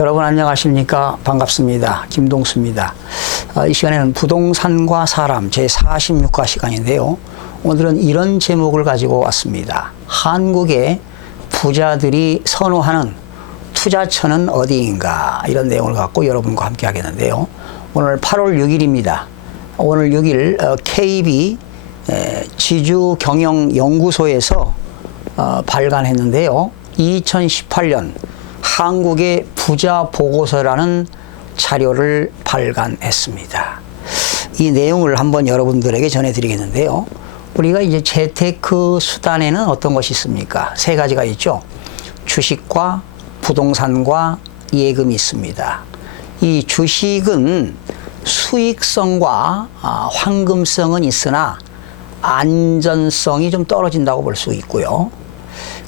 여러분 안녕하십니까? 반갑습니다. 김동수입니다. 이 시간에는 부동산과 사람 제46화 시간인데요. 오늘은 이런 제목을 가지고 왔습니다. 한국의 부자들이 선호하는 투자처는 어디인가, 이런 내용을 갖고 여러분과 함께 하겠는데요. 오늘 8월 6일입니다. 오늘 6일 KB 지주경영연구소에서 발간했는데요. 2018년 한국의 부자 보고서라는 자료를 발간했습니다. 이 내용을 한번 여러분들에게 전해드리겠는데요. 우리가 이제 재테크 수단에는 어떤 것이 있습니까? 세 가지가 있죠. 주식과 부동산과 예금이 있습니다. 이 주식은 수익성과 황금성은 있으나 안전성이 좀 떨어진다고 볼 수 있고요.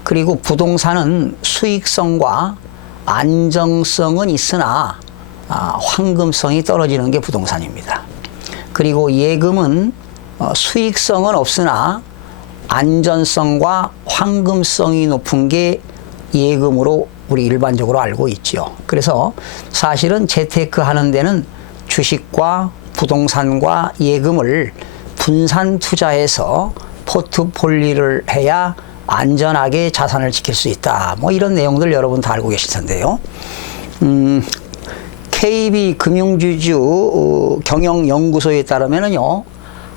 그리고 부동산은 수익성과 안정성은 있으나 황금성이 떨어지는 게 부동산입니다. 그리고 예금은 수익성은 없으나 안전성과 황금성이 높은 게 예금으로 우리 일반적으로 알고 있죠. 그래서 사실은 재테크 하는 데는 주식과 부동산과 예금을 분산 투자해서 포트폴리오를 해야 안전하게 자산을 지킬 수 있다. 뭐 이런 내용들 여러분 다 알고 계실 텐데요. KB 금융주주 경영연구소에 따르면요,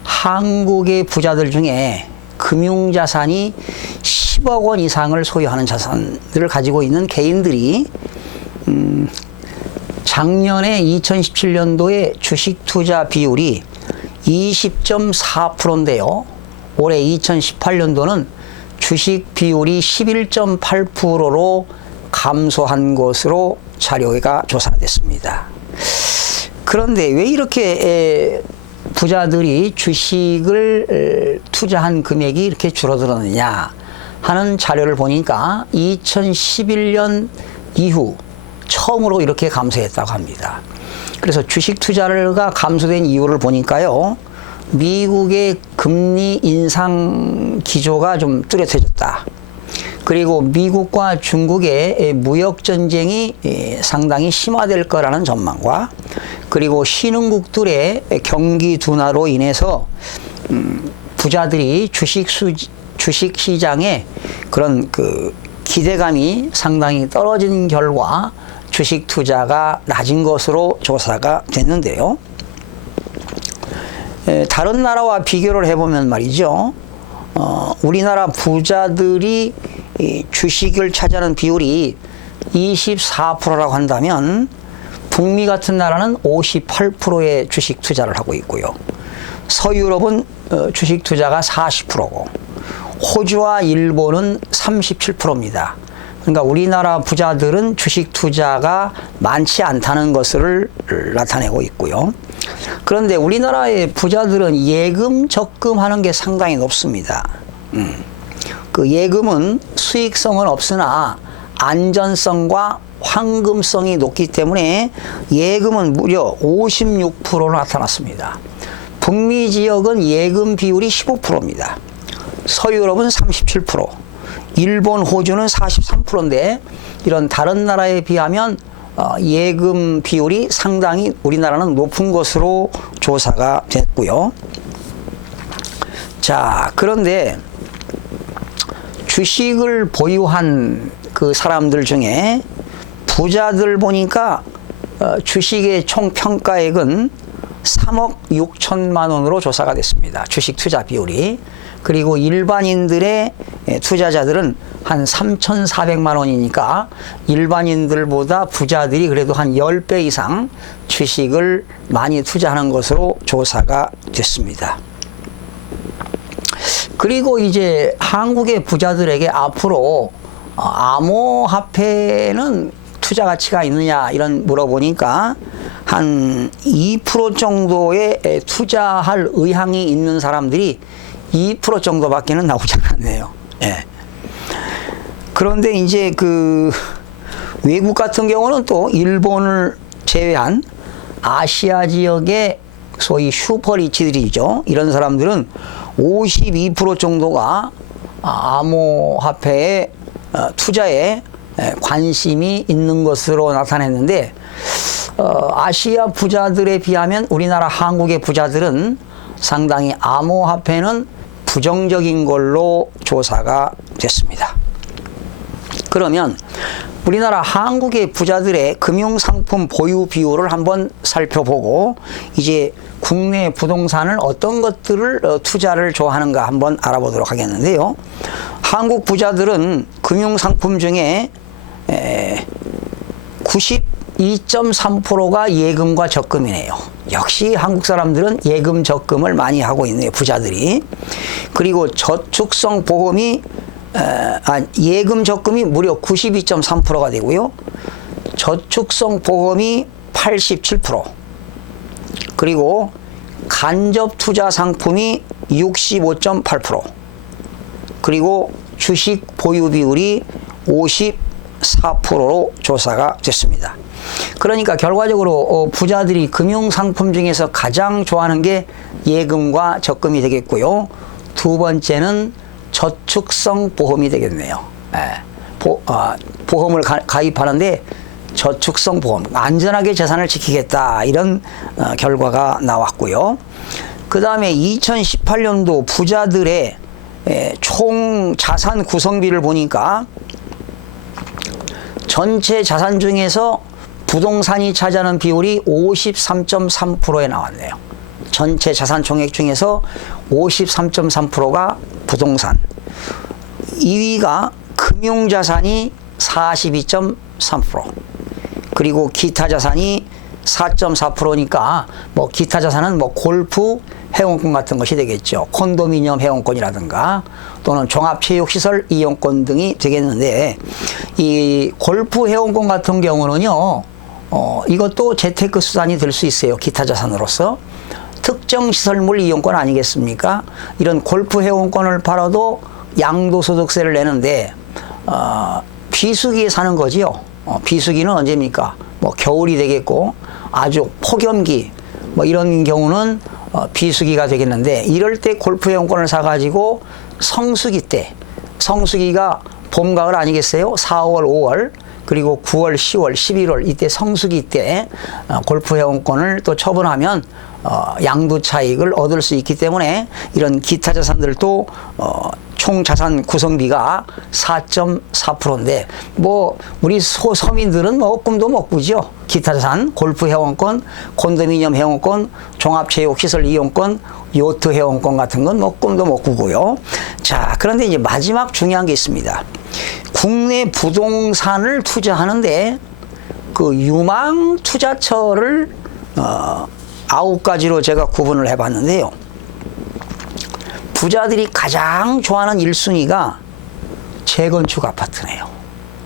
한국의 부자들 중에 금융자산이 10억 원 이상을 소유하는 자산들을 가지고 있는 개인들이 작년에 2017년도에 주식 투자 비율이 20.4%인데요. 올해 2018년도는 주식 비율이 11.8%로 감소한 것으로 자료가 조사됐습니다. 그런데 왜 이렇게 부자들이 주식을 투자한 금액이 이렇게 줄어들었느냐 하는 자료를 보니까 2011년 이후 처음으로 이렇게 감소했다고 합니다. 그래서 주식 투자가 감소된 이유를 보니까요, 미국의 금리 인상 기조가 좀 뚜렷해졌다. 그리고 미국과 중국의 무역 전쟁이 상당히 심화될 거라는 전망과, 그리고 신흥국들의 경기 둔화로 인해서 부자들이 주식 시장에 그런 기대감이 상당히 떨어진 결과 주식 투자가 낮은 것으로 조사가 됐는데요. 다른 나라와 비교를 해보면 말이죠, 우리나라 부자들이 주식을 차지하는 비율이 24%라고 한다면 북미 같은 나라는 58%의 주식 투자를 하고 있고요. 서유럽은 주식 투자가 40%고 호주와 일본은 37%입니다. 그러니까 우리나라 부자들은 주식 투자가 많지 않다는 것을 나타내고 있고요. 그런데 우리나라의 부자들은 예금 적금하는 게 상당히 높습니다. 그 예금은 수익성은 없으나 안전성과 황금성이 높기 때문에 예금은 무려 56%로 나타났습니다. 북미 지역은 예금 비율이 15%입니다. 서유럽은 37%, 일본, 호주는 43%인데 이런 다른 나라에 비하면 예금 비율이 상당히 우리나라는 높은 것으로 조사가 됐고요. 자, 그런데 주식을 보유한 그 사람들 중에 부자들 보니까 주식의 총 평가액은 3억 6천만 원으로 조사가 됐습니다. 주식 투자 비율이. 그리고 일반인들의 투자자들은 한 3,400만 원이니까 일반인들보다 부자들이 그래도 한 10배 이상 주식을 많이 투자하는 것으로 조사가 됐습니다. 그리고 이제 한국의 부자들에게 앞으로 암호화폐는 투자 가치가 있느냐 이런 물어보니까 한 2% 정도의 투자할 의향이 있는 사람들이 2% 정도밖에는 나오지 않았네요. 예. 그런데 이제 외국 같은 경우는 또 일본을 제외한 아시아 지역의 소위 슈퍼리치들이죠. 이런 사람들은 52% 정도가 암호화폐의 투자에 관심이 있는 것으로 나타냈는데 아시아 부자들에 비하면 우리나라 한국의 부자들은 상당히 암호화폐는 부정적인 걸로 조사가 됐습니다. 그러면 우리나라 한국의 부자들의 금융상품 보유 비율을 한번 살펴보고 이제 국내 부동산을 어떤 것들을 투자를 좋아하는가 한번 알아보도록 하겠는데요. 한국 부자들은 금융상품 중에 92.3%가 예금과 적금이네요. 역시 한국 사람들은 예금 적금을 많이 하고 있네요. 부자들이. 그리고 저축성 보험이 예금 적금이 무려 92.3%가 되고요. 저축성 보험이 87%, 그리고 간접 투자 상품이 65.8%, 그리고 주식 보유 비율이 54%로 조사가 됐습니다. 그러니까 결과적으로 부자들이 금융상품 중에서 가장 좋아하는 게 예금과 적금이 되겠고요. 두 번째는 저축성 보험이 되겠네요. 보험을 가입하는데 저축성 보험, 안전하게 재산을 지키겠다, 이런 결과가 나왔고요. 그 다음에 2018년도 부자들의 총 자산 구성비를 보니까 전체 자산 중에서 부동산이 차지하는 비율이 53.3%에 나왔네요. 전체 자산 총액 중에서 53.3%가 부동산, 2위가 금융자산이 42.3%, 그리고 기타 자산이 4.4%니까 뭐 기타 자산은 뭐 골프 회원권 같은 것이 되겠죠. 콘도미니엄 회원권이라든가 또는 종합체육시설 이용권 등이 되겠는데, 이 골프 회원권 같은 경우는요, 이것도 재테크 수단이 될 수 있어요. 기타 자산으로서. 특정 시설물 이용권 아니겠습니까? 이런 골프 회원권을 팔아도 양도소득세를 내는데 비수기에 사는 거지요. 비수기는 언제입니까? 뭐 겨울이 되겠고, 아주 폭염기 뭐 이런 경우는 비수기가 되겠는데, 이럴 때 골프 회원권을 사가지고 성수기 때, 성수기가 봄, 가을 아니겠어요? 4월, 5월, 그리고 9월, 10월, 11월 이때 성수기 때 골프 회원권을 또 처분하면 양도 차익을 얻을 수 있기 때문에 이런 기타 자산들도 총 자산 구성비가 4.4%인데 뭐 우리 서민들은 뭐 꿈도 못 꾸죠. 기타 자산, 골프 회원권, 콘도미니엄 회원권, 종합체육시설 이용권, 요트 회원권 같은 건 뭐 꿈도 못 꾸고요. 자, 그런데 이제 마지막 중요한 게 있습니다. 국내 부동산을 투자하는데 그 유망 투자처를 9가지로 제가 구분을 해봤는데요. 부자들이 가장 좋아하는 1순위가 재건축 아파트네요.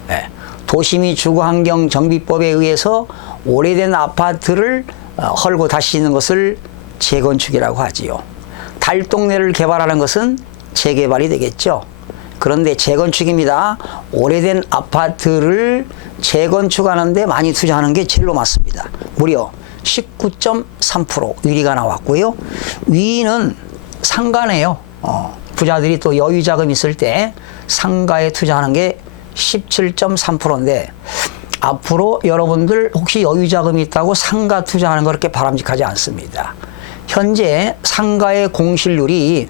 네. 도시미 주거환경정비법에 의해서 오래된 아파트를 헐고 다시 짓는 것을 재건축이라고 하지요. 달동네를 개발하는 것은 재개발이 되겠죠. 그런데 재건축입니다. 오래된 아파트를 재건축하는데 많이 투자하는 게 제일로 맞습니다. 무려 19.3% 1위가 나왔고요. 위는 상가네요. 부자들이 또 여유 자금 있을 때 상가에 투자하는 게 17.3%인데 앞으로 여러분들 혹시 여유 자금이 있다고 상가 투자하는 거 그렇게 바람직하지 않습니다. 현재 상가의 공실률이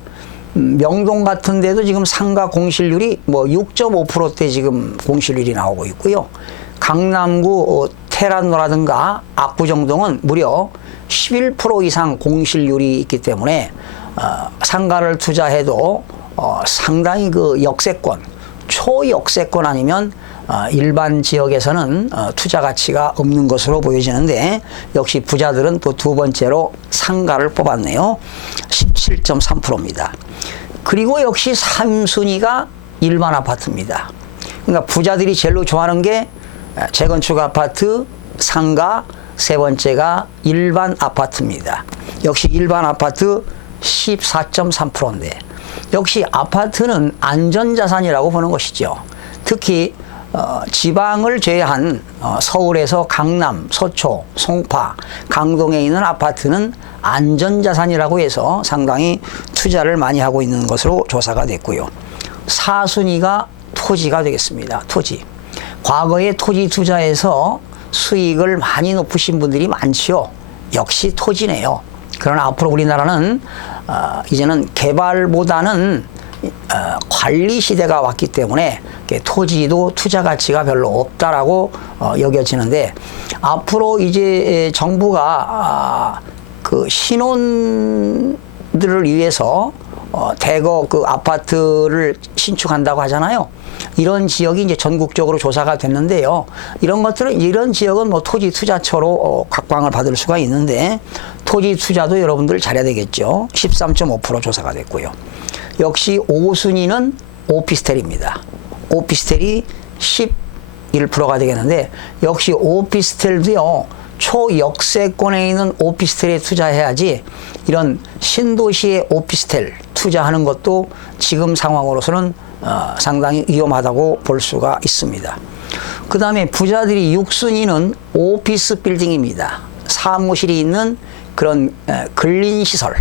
명동 같은 데도 지금 상가 공실률이 뭐 6.5%대 지금 공실률이 나오고 있고요. 강남구 테란노라든가 압구정동은 무려 11% 이상 공실률이 있기 때문에 상가를 투자해도 상당히 그 역세권, 초역세권 아니면 일반 지역에서는 투자 가치가 없는 것으로 보여지는데, 역시 부자들은 또 두 번째로 상가를 뽑았네요. 17.3%입니다. 그리고 역시 3순위가 일반 아파트입니다. 그러니까 부자들이 제일로 좋아하는 게 재건축 아파트, 상가, 세 번째가 일반 아파트입니다. 역시 일반 아파트 14.3%인데 역시 아파트는 안전자산이라고 보는 것이죠. 특히 지방을 제외한 서울에서 강남, 서초, 송파, 강동에 있는 아파트는 안전자산이라고 해서 상당히 투자를 많이 하고 있는 것으로 조사가 됐고요. 4순위가 토지가 되겠습니다. 토지. 과거에 토지 투자에서 수익을 많이 높으신 분들이 많지요. 역시 토지네요. 그러나 앞으로 우리나라는 이제는 개발보다는 관리 시대가 왔기 때문에 토지도 투자 가치가 별로 없다라고 여겨지는데, 앞으로 이제 정부가 그 신혼들을 위해서 대거 그 아파트를 신축한다고 하잖아요. 이런 지역이 이제 전국적으로 조사가 됐는데요. 이런 지역은 뭐 토지 투자처로 각광을 받을 수가 있는데, 토지 투자도 여러분들 잘해야 되겠죠. 13.5% 조사가 됐고요. 역시 5순위는 오피스텔입니다. 오피스텔이 11%가 되겠는데, 역시 오피스텔도요, 초역세권에 있는 오피스텔에 투자해야지 이런 신도시의 오피스텔 투자하는 것도 지금 상황으로서는 상당히 위험하다고 볼 수가 있습니다. 그 다음에 부자들이 6순위는 오피스 빌딩입니다. 사무실이 있는 그런 근린시설을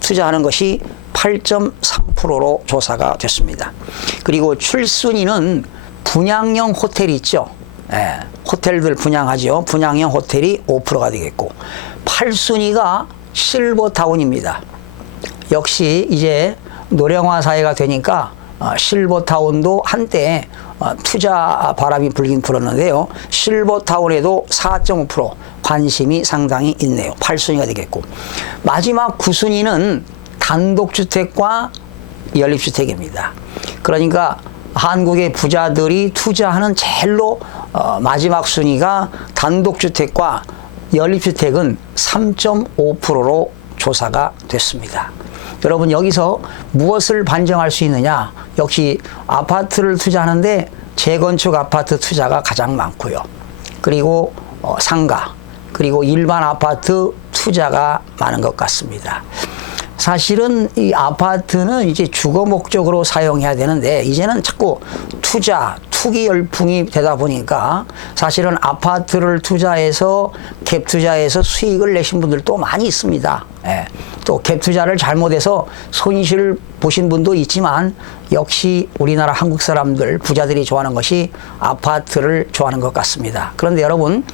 투자하는 것이 8.3%로 조사가 됐습니다. 그리고 7순위는 분양형 호텔이 있죠. 호텔들 분양하죠. 분양형 호텔이 5%가 되겠고, 8순위가 실버타운입니다. 역시 이제 노령화 사회가 되니까 실버타운도 한때 투자 바람이 불긴 불었는데요. 실버타운에도 4.5% 관심이 상당히 있네요. 8순위가 되겠고, 마지막 9순위는 단독주택과 연립주택입니다. 그러니까 한국의 부자들이 투자하는 제일로 마지막 순위가 단독주택과 연립주택은 3.5%로 조사가 됐습니다. 여러분, 여기서 무엇을 반증할 수 있느냐? 역시 아파트를 투자하는데 재건축 아파트 투자가 가장 많고요. 그리고 상가, 그리고 일반 아파트 투자가 많은 것 같습니다. 사실은 이 아파트는 이제 주거 목적으로 사용해야 되는데, 이제는 자꾸 투기 열풍이 되다 보니까 사실은 아파트를 투자해서 갭 투자해서 수익을 내신 분들도 많이 있습니다. 또 갭 투자를 잘못해서 손실을 보신 분도 있지만, 역시 우리나라 한국 사람들, 부자들이 좋아하는 것이 아파트를 좋아하는 것 같습니다. 그런데 여러분,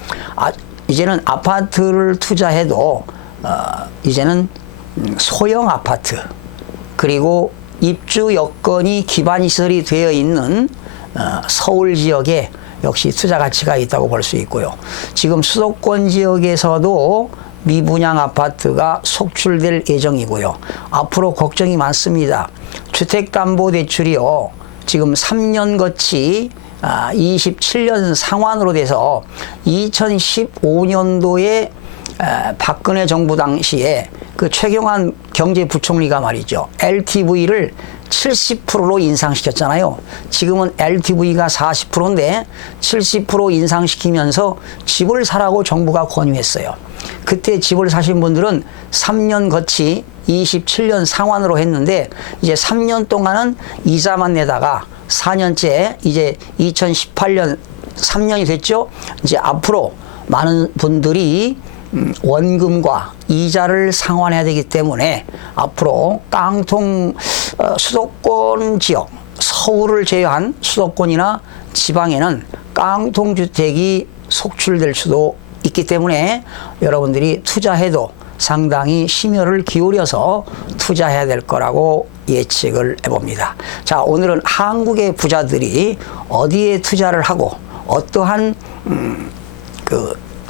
이제는 아파트를 투자해도 이제는 소형 아파트, 그리고 입주 여건이 기반 시설이 되어 있는 서울 지역에 역시 투자 가치가 있다고 볼 수 있고요. 지금 수도권 지역에서도 미분양 아파트가 속출될 예정이고요. 앞으로 걱정이 많습니다. 주택담보대출이요, 지금 3년 거치 27년 상환으로 돼서 2015년도에 박근혜 정부 당시에 그 최경환 경제부총리가 말이죠, LTV를 70%로 인상시켰잖아요. 지금은 LTV가 40%인데 70% 인상시키면서 집을 사라고 정부가 권유했어요. 그때 집을 사신 분들은 3년 거치 27년 상환으로 했는데, 이제 3년 동안은 이자만 내다가 4년째 이제 2018년 3년이 됐죠. 이제 앞으로 많은 분들이 원금과 이자를 상환해야 되기 때문에 앞으로 깡통 수도권 지역, 서울을 제외한 수도권이나 지방에는 깡통주택이 속출될 수도 있기 때문에 여러분들이 투자해도 상당히 심혈을 기울여서 투자해야 될 거라고 예측을 해봅니다. 자, 오늘은 한국의 부자들이 어디에 투자를 하고 어떠한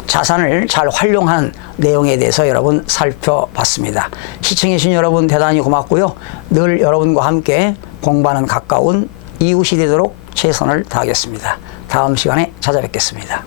자산을 잘 활용한 내용에 대해서 여러분 살펴봤습니다. 시청해주신 여러분 대단히 고맙고요. 늘 여러분과 함께 공부하는 가까운 이웃이 되도록 최선을 다하겠습니다. 다음 시간에 찾아뵙겠습니다.